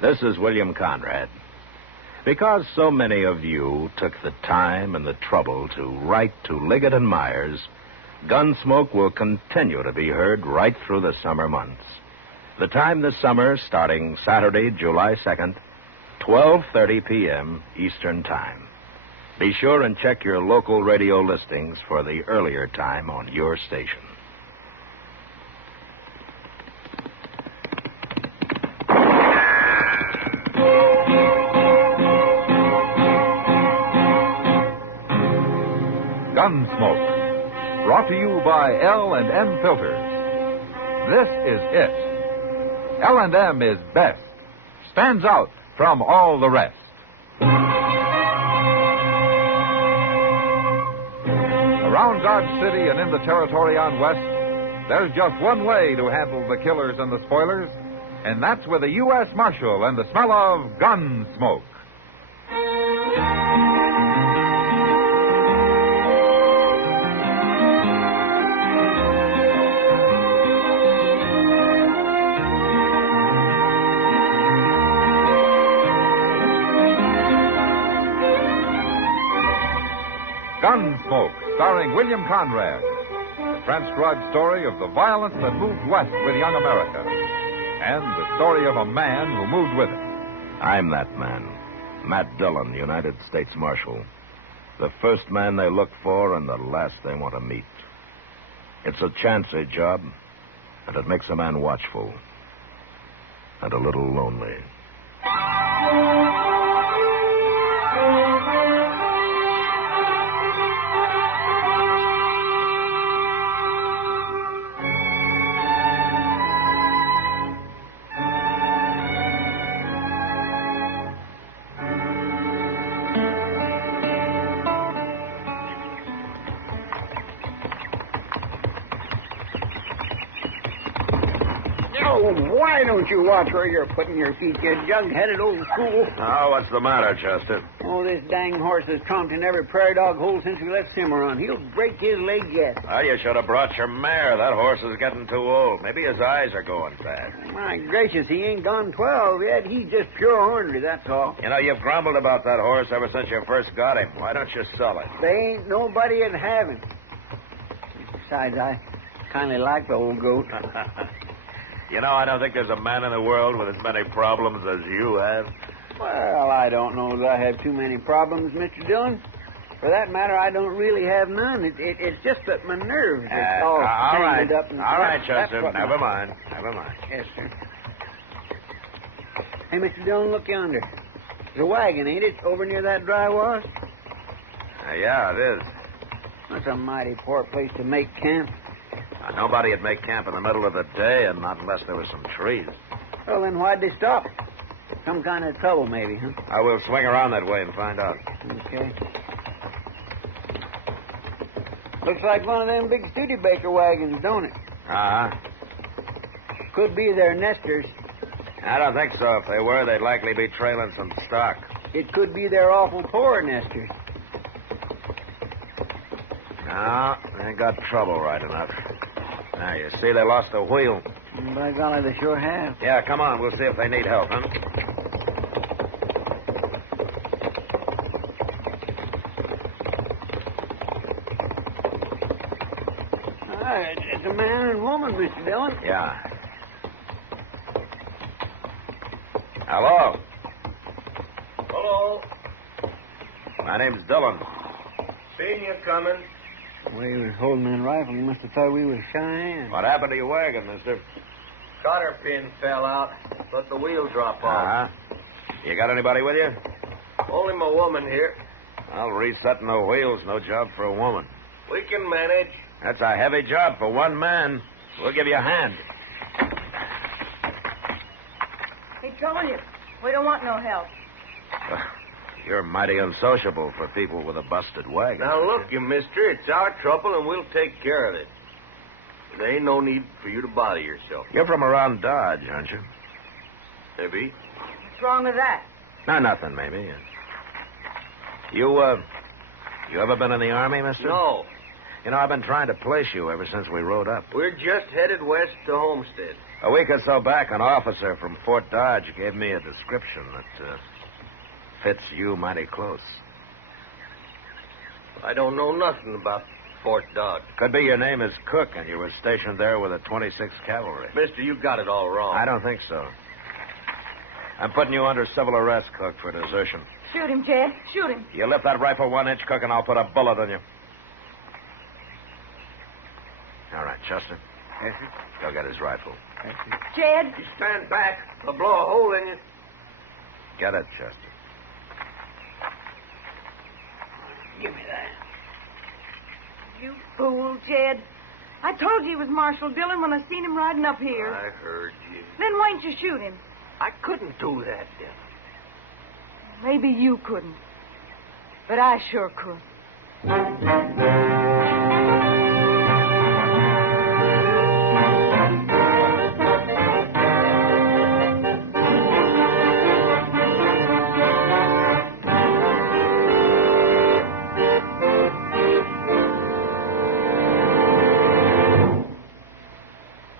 This is William Conrad. Because so many of you took the time and the trouble to write to Liggett and Myers, Gunsmoke will continue to be heard right through the summer months. The time this summer, starting Saturday, July 2nd, 12:30 p.m. Eastern Time. Be sure and check your local radio listings for the earlier time on your station. Gunsmoke, brought to you by L&M Filters. This is it. L&M is best. Stands out from all the rest. Around Dodge City and in the territory on West, there's just one way to handle the killers and the spoilers, and that's with a U.S. Marshal and the smell of Gunsmoke. Gunsmoke, starring William Conrad. The transcribed story of the violence that moved west with young America. And the story of a man who moved with it. I'm that man, Matt Dillon, United States Marshal. The first man they look for and the last they want to meet. It's a chancy job, and it makes a man watchful. And a little lonely. Why don't you watch where you're putting your feet, you jug-headed old fool? Oh, what's the matter, Chester? Oh, this dang horse has tromped in every prairie dog hole since we let Simmer run. He'll break his leg yet. Well, you should have brought your mare. That horse is getting too old. Maybe his eyes are going bad. My gracious, he ain't gone 12 yet. He's just pure ornery, that's all. You know, you've grumbled about that horse ever since you first got him. Why don't you sell it? There ain't nobody at have him. Besides, I kind of like the old goat. You know, I don't think there's a man in the world with as many problems as you have. Well, I don't know that I have too many problems, Mr. Dillon. For that matter, I don't really have none. It's just that my nerves are all tangled up. All right, Chester. Never mind. Yes, sir. Hey, Mr. Dillon, look yonder. There's a wagon, ain't it, over near that dry wash? Yeah, it is. That's a mighty poor place to make camp. Nobody would make camp in the middle of the day, and not unless there were some trees. Well, then why'd they stop? Some kind of trouble, maybe, huh? I will swing around that way and find out. Okay. Looks like one of them big Studebaker wagons, don't it? Uh-huh. Could be their nesters. I don't think so. If they were, they'd likely be trailing some stock. It could be their awful poor nesters. No, they got trouble right enough. Now, you see, they lost the wheel. By golly, they sure have. Yeah, come on. We'll see if they need help, huh? It's a man and woman, Mr. Dillon. Yeah. Hello. Hello. My name's Dillon. Seen you coming. The way he was holding that rifle, he must have thought we was Cheyenne. What happened to your wagon, mister? Cotter pin fell out. Let the wheel drop off. Uh-huh. You got anybody with you? Only my woman here. Well, resetting the wheel's no job for a woman. We can manage. That's a heavy job for one man. We'll give you a hand. He told you. We don't want no help. You're mighty unsociable for people with a busted wagon. Now, look, you mister, it's our trouble, and we'll take care of it. There ain't no need for you to bother yourself. You're from around Dodge, aren't you? Maybe. What's wrong with that? No, nothing, maybe. You ever been in the Army, mister? No. You know, I've been trying to place you ever since we rode up. We're just headed west to Homestead. A week or so back, an officer from Fort Dodge gave me a description that fits you mighty close. I don't know nothing about Fort Dodge. Could be your name is Cook, and you were stationed there with the 26th Cavalry. Mister, you got it all wrong. I don't think so. I'm putting you under civil arrest, Cook, for desertion. Shoot him, Jed. Shoot him. You lift that rifle 1 inch, Cook, and I'll put a bullet in you. All right, Chester. Yes, sir. Go get his rifle. Yes, sir. Jed. You stand back. I'll blow a hole in you. Get it, Chester. Give me that. You fool, Jed. I told you he was Marshal Dillon when I seen him riding up here. I heard you. Then why didn't you shoot him? I couldn't do that, Dillon. Maybe you couldn't. But I sure could.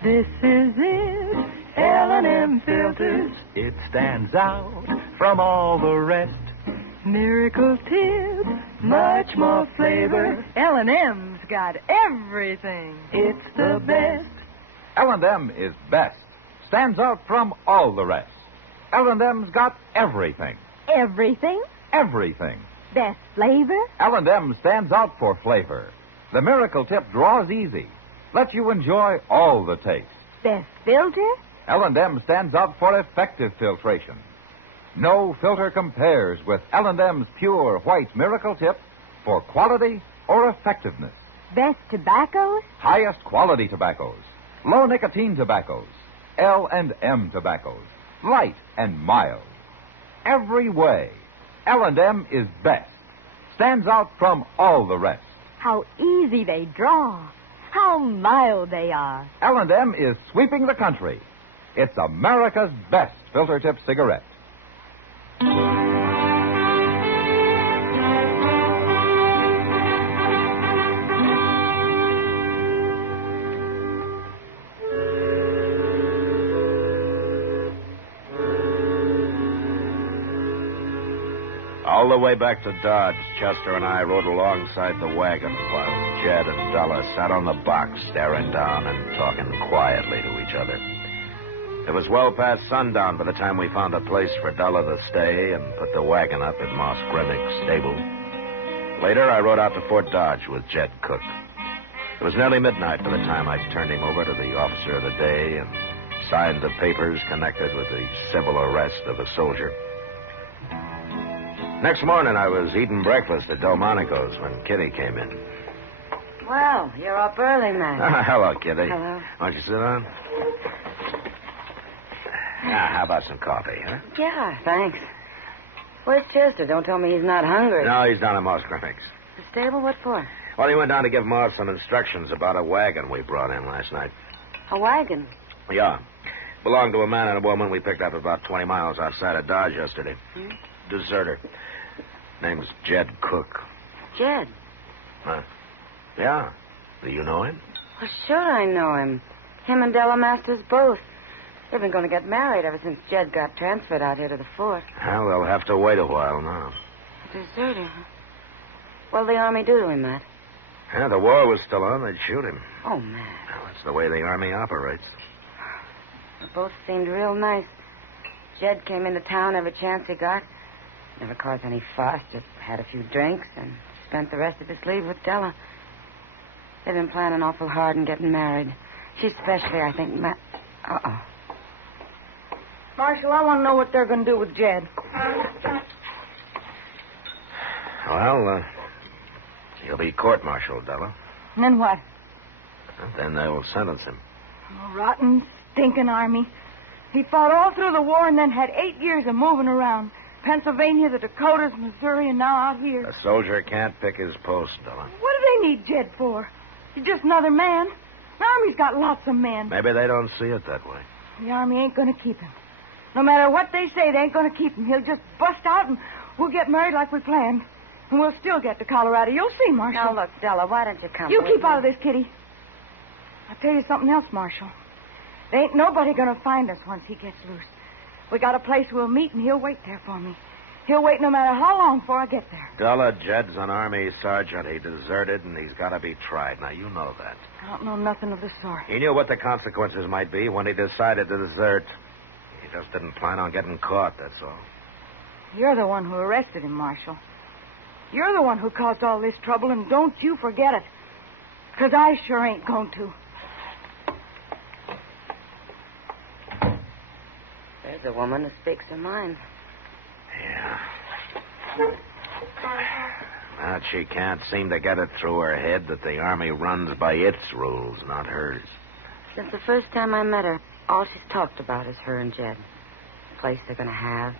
This is it, L&M Filters. It stands out from all the rest. Miracle tip, much more flavor. L&M's got everything. It's the best. L&M is best. Stands out from all the rest. L&M's got everything. Everything? Everything. Best flavor? L&M stands out for flavor. The Miracle Tip draws easy. Lets you enjoy all the taste. Best filter? L&M stands out for effective filtration. No filter compares with L&M's pure white Miracle Tip for quality or effectiveness. Best tobaccos? Highest quality tobaccos. Low nicotine tobaccos. L&M tobaccos. Light and mild. Every way, L&M is best. Stands out from all the rest. How easy they draw. How mild they are. L&M is sweeping the country. It's America's best filter tip cigarette. All the way back to Dodge, Chester and I rode alongside the wagon while Jed and Della sat on the box staring down and talking quietly to each other. It was well past sundown by the time we found a place for Della to stay and put the wagon up at Moss Grimmick's stable. Later, I rode out to Fort Dodge with Jed Cook. It was nearly midnight by the time I turned him over to the officer of the day and signed the papers connected with the civil arrest of a soldier. Next morning, I was eating breakfast at Delmonico's when Kitty came in. Well, you're up early, man. Hello, Kitty. Hello. Why don't you sit down? How about some coffee, huh? Yeah, thanks. Where's Chester? Don't tell me he's not hungry. No, he's down at Moss Grimmick's. The stable? What for? Well, he went down to give Moss some instructions about a wagon we brought in last night. A wagon? Yeah. Belonged to a man and a woman we picked up about 20 miles outside of Dodge yesterday. Deserter. Name's Jed Cook. Jed? Huh? Yeah. Do you know him? Well, sure I know him. Him and Della Masters both. They've been going to get married ever since Jed got transferred out here to the fort. Well, they'll have to wait a while now. A deserter, huh? What'll the Army do to him, Matt? Yeah, the war was still on. They'd shoot him. Oh, Matt. Well, that's the way the Army operates. They both seemed real nice. Jed came into town every chance he got. Never caused any fuss, just had a few drinks and spent the rest of his leave with Della. They've been planning awful hard and getting married. She especially, I think, Matt... Uh-oh. Marshal, I want to know what they're going to do with Jed. Well, he'll be court-martialed, Della. And then what? And then they'll sentence him. Oh, rotten, stinking Army. He fought all through the war and then had 8 years of moving around. Pennsylvania, the Dakotas, Missouri, and now out here. A soldier can't pick his post, Della. What do they need Jed for? He's just another man. The Army's got lots of men. Maybe they don't see it that way. The Army ain't going to keep him. No matter what they say, they ain't going to keep him. He'll just bust out and we'll get married like we planned. And we'll still get to Colorado. You'll see, Marshal. Now, look, Della, why don't you come You with keep me? out of this, Kitty. I'll tell you something else, Marshal. There ain't nobody gonna find us once he gets loose. We got a place we'll meet, and he'll wait there for me. He'll wait no matter how long before I get there. Della, Jed's an Army sergeant. He deserted, and he's got to be tried. Now, you know that. I don't know nothing of the sort. He knew what the consequences might be when he decided to desert. He just didn't plan on getting caught, that's all. You're the one who arrested him, Marshal. You're the one who caused all this trouble, and don't you forget it. 'Cause I sure ain't going to. There's a woman who speaks her mind. Yeah. But she can't seem to get it through her head that the Army runs by its rules, not hers. Since the first time I met her, all she's talked about is her and Jed. The place they're going to have.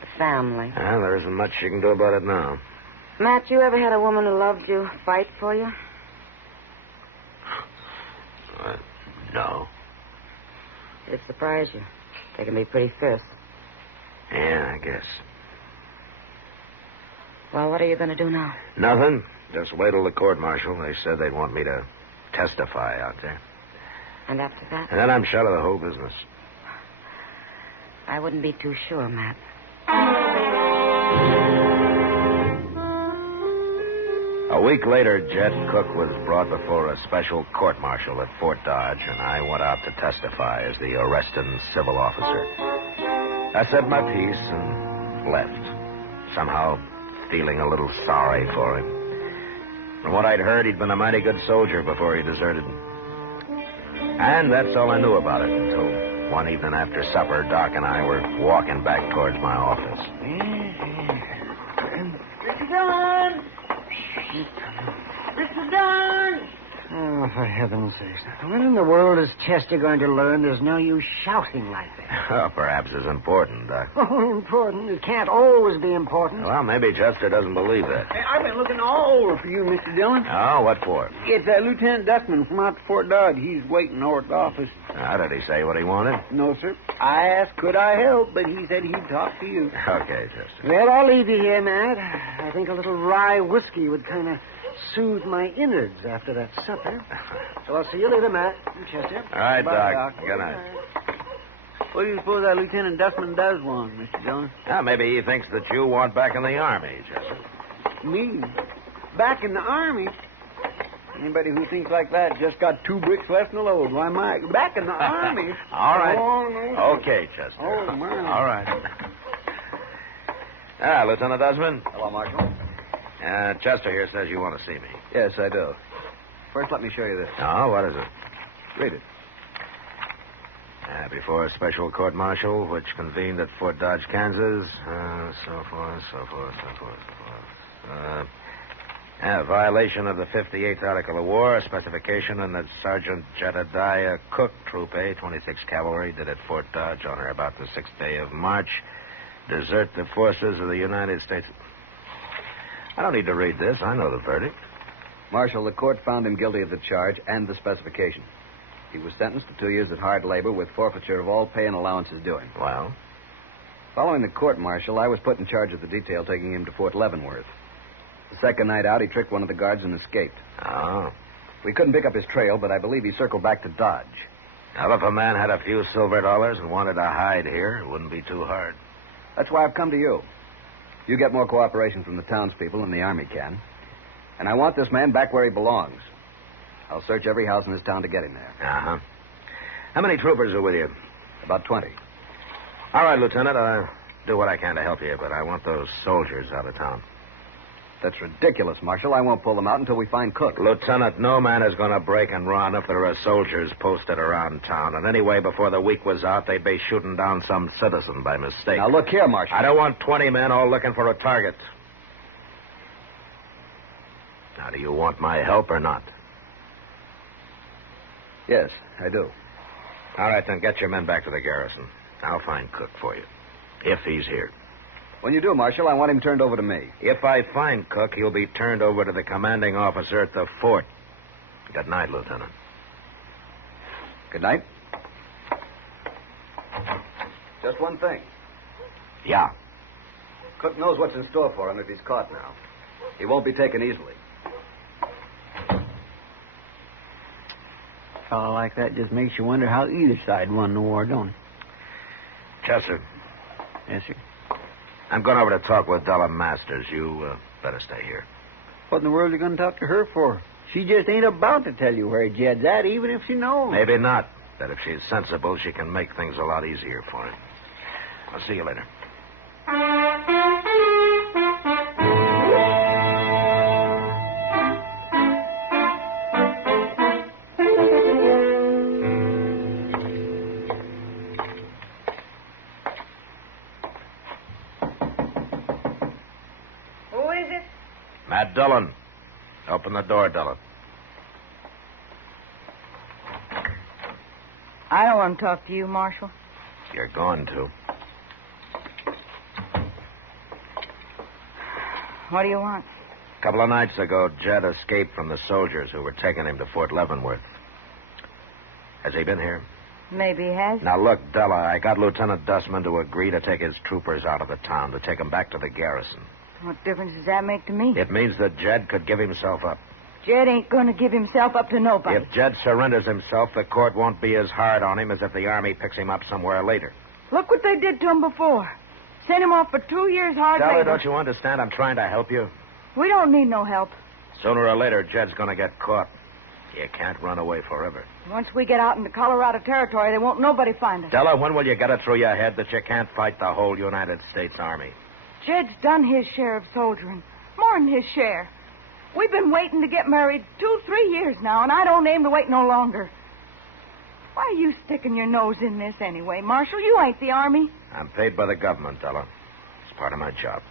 The family. Well, there isn't much she can do about it now. Matt, you ever had a woman who loved you fight for you? No. It'd surprise you. They can be pretty fierce. Yeah, I guess. Well, what are you going to do now? Nothing. Just wait till the court-martial. They said they'd want me to testify out there. And after that? And then I'm shut of the whole business. I wouldn't be too sure, Matt. A week later, Jed Cook was brought before a special court-martial at Fort Dodge, and I went out to testify as the arresting civil officer. I said my piece and left, somehow feeling a little sorry for him. From what I'd heard, he'd been a mighty good soldier before he deserted. And that's all I knew about it until one evening after supper, Doc and I were walking back towards my office. Mr. Dillon! Mr. Dillon! Oh, for heaven's sakes. When in the world is Chester going to learn there's no use shouting like that? Oh, perhaps it's important, Doc. Oh, important. It can't always be important. Well, maybe Chester doesn't believe that. Hey, I've been looking all over for you, Mr. Dillon. Oh, what for? It's Lieutenant Dustman from out to Fort Dodge. He's waiting over at the office. How did he say what he wanted? No, sir. I asked, could I help, but he said he'd talk to you. Okay, Chester. Well, I'll leave you here, Matt. I think a little rye whiskey would kind of soothe my innards after that supper. So I'll see you later, Matt and Chester. All right, Bye, Doc. Doc. Good night. What do you suppose that Lieutenant Dustman does want, Mr. Dillon? Maybe he thinks that you want back in the Army, Chester. Me? Back in the Army? Anybody who thinks like that just got 2 bricks left in the load. Why, Mike? Back in the Army? All right. Oh, no. Okay, Chester. Oh, my. All right. Lieutenant Dustman. Hello, Marshal. Chester here says you want to see me. Yes, I do. First, let me show you this. Oh, what is it? Read it. Before a special court-martial, which convened at Fort Dodge, Kansas, so forth. Violation of the 58th Article of War, a specification in that Sergeant Jedediah Cook, Troop A, 26th Cavalry, did at Fort Dodge on or about the 6th day of March, desert the forces of the United States. I don't need to read this. I know the verdict. Marshal, the court found him guilty of the charge and the specification. He was sentenced to 2 years at hard labor with forfeiture of all pay and allowances due him. Well? Following the court-martial, I was put in charge of the detail taking him to Fort Leavenworth. The second night out, he tricked one of the guards and escaped. Oh. We couldn't pick up his trail, but I believe he circled back to Dodge. Now, if a man had a few silver dollars and wanted to hide here, it wouldn't be too hard. That's why I've come to you. You get more cooperation from the townspeople than the Army can. And I want this man back where he belongs. I'll search every house in this town to get him there. Uh-huh. How many troopers are with you? About 20. All right, Lieutenant. I'll do what I can to help you, but I want those soldiers out of town. That's ridiculous, Marshal. I won't pull them out until we find Cook. Lieutenant, no man is going to break and run if there are soldiers posted around town. And anyway, before the week was out, they'd be shooting down some citizen by mistake. Now, look here, Marshal. I don't want 20 men all looking for a target. Now, do you want my help or not? Yes, I do. All right, then get your men back to the garrison. I'll find Cook for you, if he's here. When you do, Marshal, I want him turned over to me. If I find Cook, he'll be turned over to the commanding officer at the fort. Good night, Lieutenant. Good night. Just one thing. Yeah. Cook knows what's in store for him if he's caught now. He won't be taken easily. A fellow like that just makes you wonder how either side won the war, don't it? Chester, Yes, sir. I'm going over to talk with Dillon Masters. You better stay here. What in the world are you going to talk to her for? She just ain't about to tell you where Jed's at, even if she knows. Maybe not. But if she's sensible, she can make things a lot easier for him. I'll see you later. Who is it? Matt Dillon. Open the door, Dillon. I don't want to talk to you, Marshal. You're going to. What do you want? A couple of nights ago, Jed escaped from the soldiers who were taking him to Fort Leavenworth. Has he been here? Maybe he has. Now, look, Della, I got Lieutenant Dustman to agree to take his troopers out of the town, to take them back to the garrison. What difference does that make to me? It means that Jed could give himself up. Jed ain't going to give himself up to nobody. If Jed surrenders himself, the court won't be as hard on him as if the Army picks him up somewhere later. Look what they did to him before. Sent him off for 2 years hard Della, labor. don't you understand? I'm trying to help you. We don't need no help. Sooner or later, Jed's going to get caught. You can't run away forever. Once we get out into Colorado Territory, there won't nobody find us. Della, when will you get it through your head that you can't fight the whole United States Army? Jed's done his share of soldiering. More than his share. We've been waiting to get married 2-3 years now, and I don't aim to wait no longer. Why are you sticking your nose in this anyway, Marshal? You ain't the Army. I'm paid by the government, Della. It's part of my job.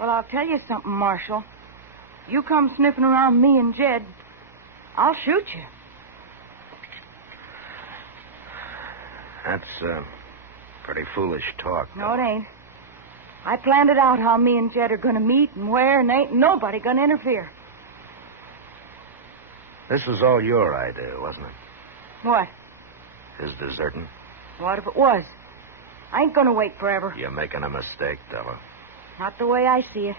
Well, I'll tell you something, Marshal. You come sniffing around me and Jed, I'll shoot you. That's pretty foolish talk. No, it ain't. I planned it out how me and Jed are going to meet and where, and ain't nobody going to interfere. This was all your idea, wasn't it? What? His deserting? What if it was? I ain't going to wait forever. You're making a mistake, Della. Not the way I see it.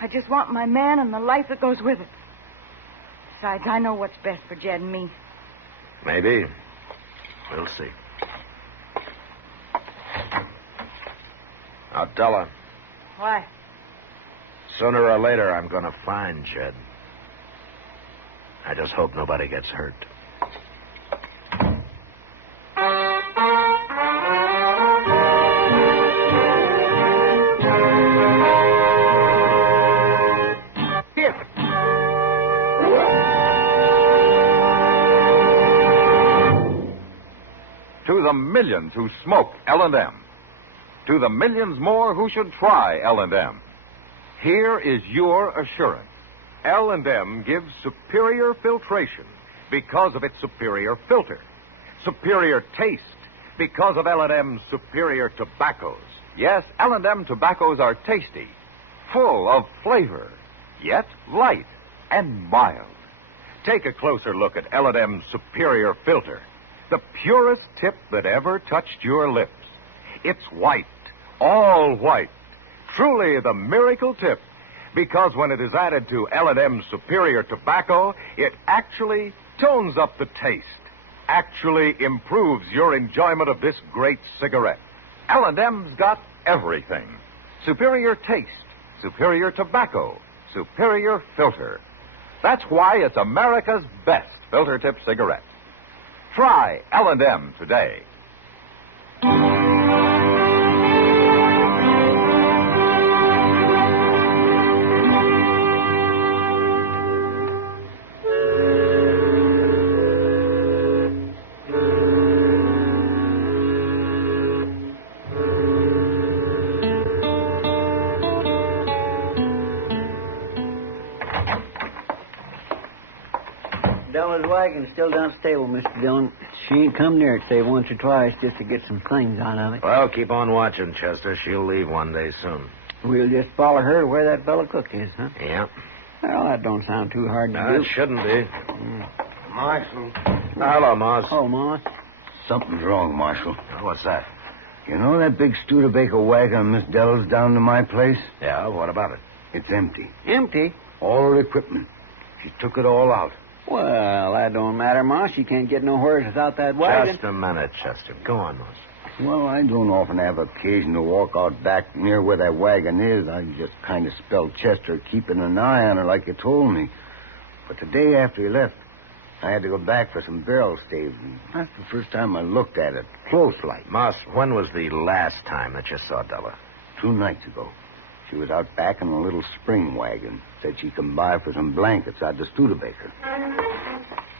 I just want my man and the life that goes with it. Besides, I know what's best for Jed and me. Maybe. We'll see. Now, Della, Why? sooner or later, I'm going to find Jed. I just hope nobody gets hurt. To the millions who smoke L&M. To the millions more who should try L&M. Here is your assurance. L&M gives superior filtration because of its superior filter. Superior taste because of L&M's superior tobaccos. Yes, L&M tobaccos are tasty, full of flavor, yet light and mild. Take a closer look at L&M's superior filter. The purest tip that ever touched your lips. It's white, all white. Truly the miracle tip, because when it is added to L&M's superior tobacco, it actually tones up the taste, actually improves your enjoyment of this great cigarette. L&M's got everything. Superior taste, superior tobacco, superior filter. That's why it's America's best filter tip cigarette. Try L&M today. Della's wagon's still down at the stable, Mr. Dillon. She ain't come near it, say, once or twice just to get some things out of it. Well, keep on watching, Chester. She'll leave one day soon. We'll just follow her to where that fellow cook is, huh? Yeah. Well, that don't sound too hard to do. It shouldn't be. Marshal. Hello, Moss. Oh, Moss. Something's wrong, Marshal. What's that? You know that big Studebaker wagon Miss Dell's down to my place? Yeah, what about it? It's empty. Empty? All her equipment. She took it all out. Well, that don't matter, Ma. She can't get nowhere without that wagon. Just a minute, Chester. Go on, Moss. Well, I don't often have occasion to walk out back near where that wagon is. I just kind of spelled Chester keeping an eye on her like you told me. But the day after he left, I had to go back for some barrel staves. And that's the first time I looked at it, close like. Moss, when was the last time that you saw Della? 2 nights ago. She was out back in a little spring wagon. Said she'd come by for some blankets out to Studebaker.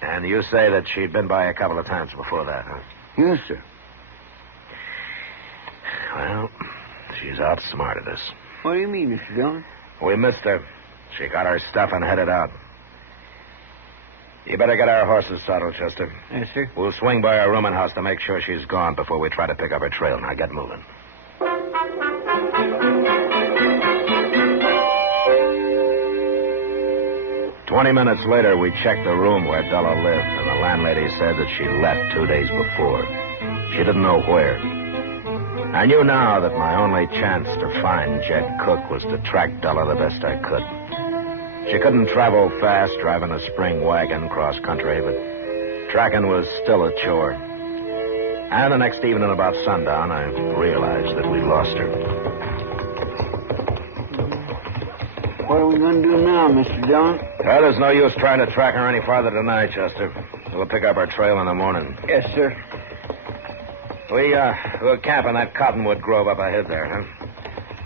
And you say that she'd been by a couple of times before that, huh? Yes, sir. Well, she's outsmarted us. What do you mean, Mr. Dillon? We missed her. She got her stuff and headed out. You better get our horses saddled, Chester. Yes, sir. We'll swing by our rooming house to make sure she's gone before we try to pick up her trail. Now, get moving. "20 minutes later, we checked the room where Della lived, and the landlady said that she left 2 days before. She didn't know where. I knew now that my only chance to find Jed Cook was to track Della the best I could. She couldn't travel fast driving a spring wagon cross country, but tracking was still a chore. And the next evening about sundown, I realized that we lost her. What are we going to do now, Mr. Dillon? Well, there's no use trying to track her any farther tonight, Chester. We'll pick up our trail in the morning. Yes, sir. We'll camp in that cottonwood grove up ahead there, huh?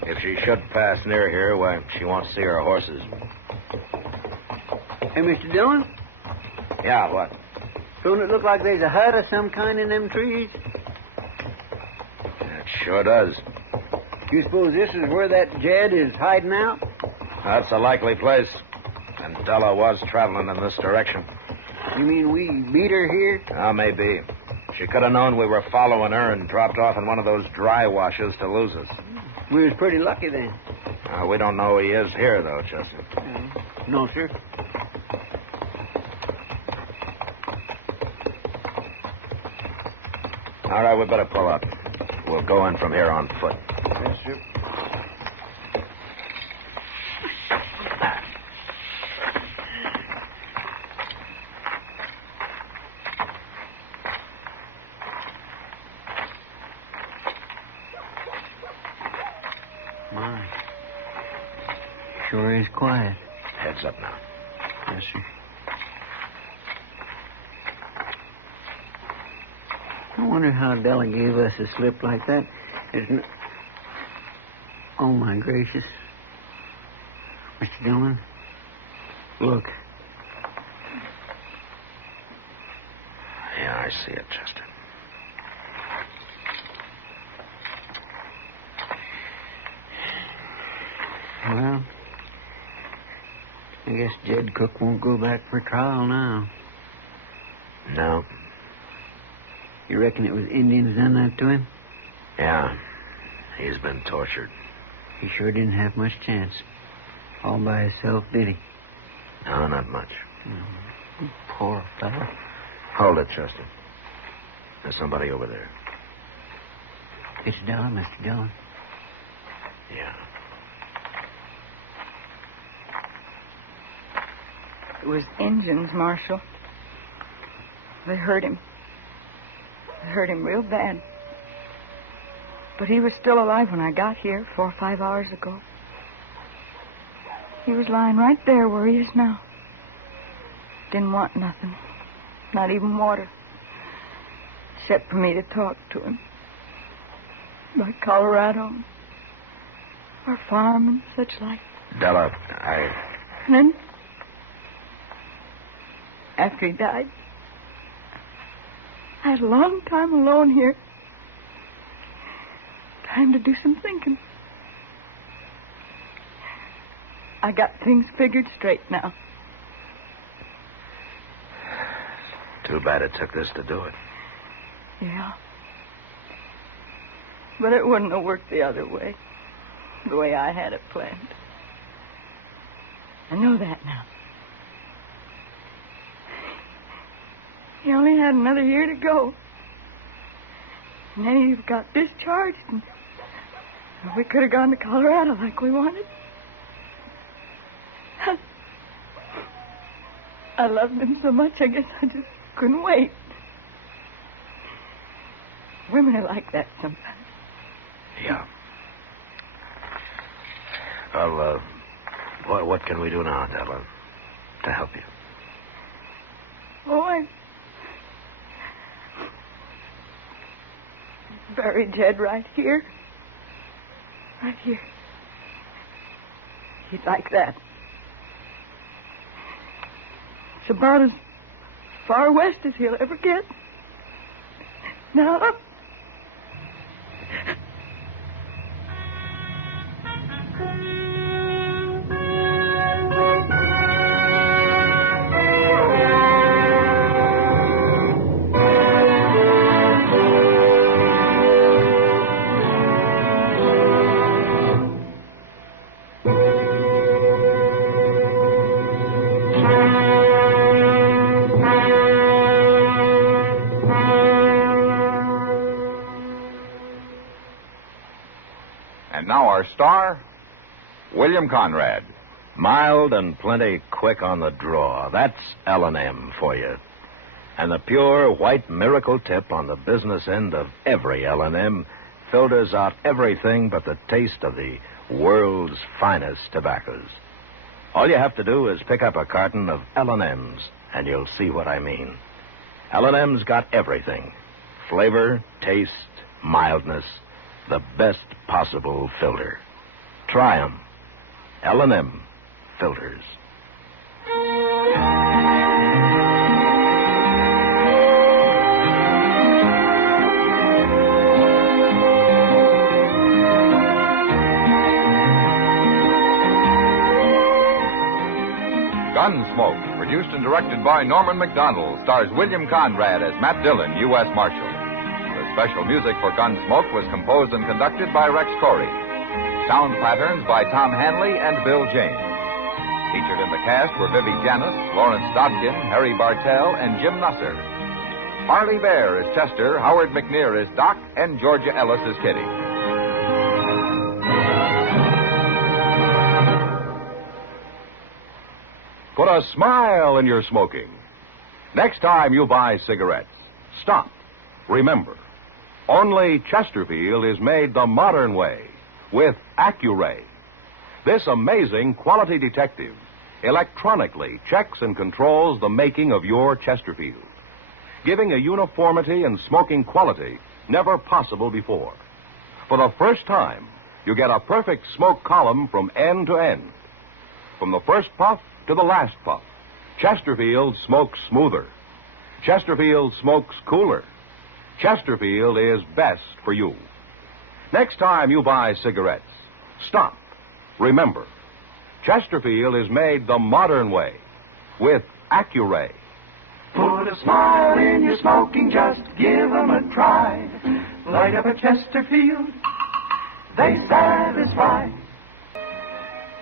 If she should pass near here, why, she won't see her horses. Hey, Mr. Dillon? Yeah, what? Don't it look like there's a hut of some kind in them trees? It sure does. You suppose this is where that Jed is hiding out? That's a likely place. And Della was traveling in this direction. You mean we beat her here? Maybe. She could have known we were following her and dropped off in one of those dry washes to lose us. We was pretty lucky then. We don't know he is here, though, Chester. No, sir. All right, we better pull up. We'll go in from here on foot. Yes, sir. My. Sure is quiet. Heads up now. Yes, sir. I wonder how Della gave us a slip like that. Oh, my gracious. Mr. Dillon, look. Yeah, I see it, Chester. Well, I guess Jed Cook won't go back for trial now. No. You reckon it was Indians done that to him? Yeah. He's been tortured. He sure didn't have much chance. All by himself, did he? No, not much. Poor fellow. Hold it, Chester. There's somebody over there. It's Dillon, Mr. Dillon. Yeah. It was Indians, Marshal. They hurt him. They hurt him real bad. But he was still alive when I got here 4 or 5 hours ago. He was lying right there where he is now. Didn't want nothing. Not even water. Except for me to talk to him. About Colorado. Our farm and such like. Della, And then, after he died, I had a long time alone here. Time to do some thinking. I got things figured straight now. Too bad it took this to do it. Yeah. But it wouldn't have worked the other way. The way I had it planned. I know that now. He only had another year to go. And then he got discharged, and we could have gone to Colorado like we wanted. I loved him so much, I guess I just couldn't wait. Women are like that sometimes. Yeah. Well, what can we do now, Dillon, to help you? Oh, I'm buried dead right here. Right here. He'd like that. It's about as far west as he'll ever get. Now, And now our star, William Conrad. Mild and plenty quick on the draw. That's L&M for you. And the pure white miracle tip on the business end of every L&M filters out everything but the taste of the world's finest tobaccos. All you have to do is pick up a carton of L&M's, and you'll see what I mean. L&M's got everything. Flavor, taste, mildness, the best possible filter. Try 'em. L&M filters. Gunsmoke, produced and directed by Norman MacDonnell, stars William Conrad as Matt Dillon, U.S. Marshal. The special music for Gunsmoke was composed and conducted by Rex Corey. Sound patterns by Tom Hanley and Bill James. Featured in the cast were Vivi Janis, Lawrence Dodkin, Harry Bartell, and Jim Nusser. Parley Baer is Chester, Howard McNear is Doc, and Georgia Ellis is Kitty. Put a smile in your smoking. Next time you buy cigarettes, stop. Remember, only Chesterfield is made the modern way with Accuray. This amazing quality detective electronically checks and controls the making of your Chesterfield, giving a uniformity and smoking quality never possible before. For the first time, you get a perfect smoke column from end to end. From the first puff to the last puff, Chesterfield smokes smoother. Chesterfield smokes cooler. Chesterfield is best for you. Next time you buy cigarettes, stop. Remember, Chesterfield is made the modern way with Accuray. Put a smile in your smoking, just give 'em a try. Light up a Chesterfield, they satisfy.